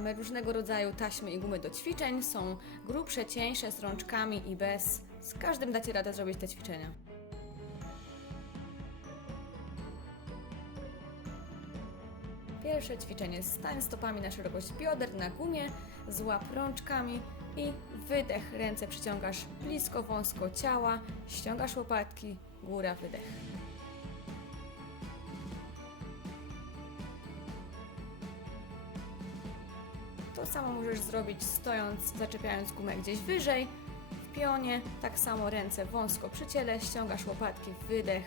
Mamy różnego rodzaju taśmy i gumy do ćwiczeń. Są grubsze, cieńsze, z rączkami i bez. Z każdym dacie radę zrobić te ćwiczenia. Pierwsze ćwiczenie. Stań stopami na szerokość bioder na gumie, złap rączkami i wydech. Ręce przyciągasz blisko, wąsko ciała, ściągasz łopatki, góra, wydech. To samo możesz zrobić stojąc, zaczepiając gumę gdzieś wyżej. W pionie tak samo ręce wąsko przy ciele, ściągasz łopatki, wydech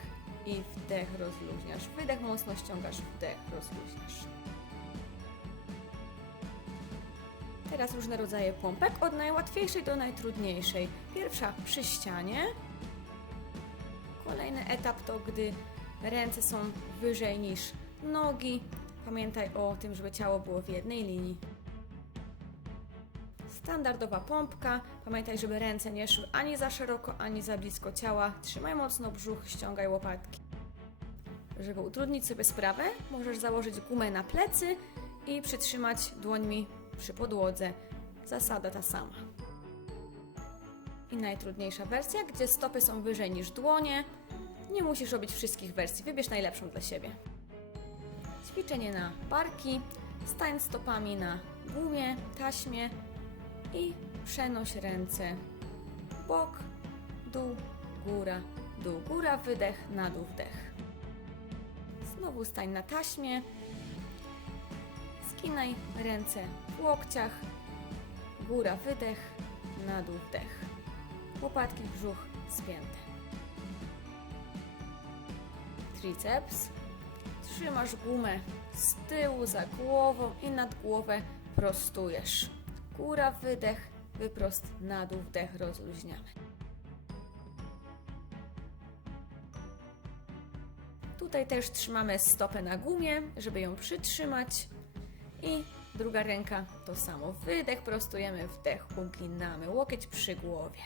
i wdech rozluźniasz. Wydech mocno ściągasz, wdech rozluźniasz. Teraz różne rodzaje pompek, od najłatwiejszej do najtrudniejszej. Pierwsza przy ścianie. Kolejny etap to gdy ręce są wyżej niż nogi. Pamiętaj o tym, żeby ciało było w jednej linii. Standardowa pompka. Pamiętaj, żeby ręce nie szły ani za szeroko, ani za blisko ciała. Trzymaj mocno brzuch, ściągaj łopatki. Żeby utrudnić sobie sprawę, możesz założyć gumę na plecy i przytrzymać dłońmi przy podłodze. Zasada ta sama. I najtrudniejsza wersja, gdzie stopy są wyżej niż dłonie. Nie musisz robić wszystkich wersji, wybierz najlepszą dla siebie. Ćwiczenie na barki. Stań stopami na gumie, taśmie i przenoś ręce bok, dół, góra, dół, góra, wydech, na dół, wdech. Znowu stań na taśmie. Skinaj ręce w łokciach, góra, wydech, na dół, wdech. Łopatki, brzuch spięte. Triceps. Trzymasz gumę z tyłu, za głową i nad głowę prostujesz. Góra, wydech, wyprost, na dół, wdech, rozluźniamy. Tutaj też trzymamy stopę na gumie, żeby ją przytrzymać. I druga ręka to samo. Wydech prostujemy, wdech uginamy, łokieć przy głowie.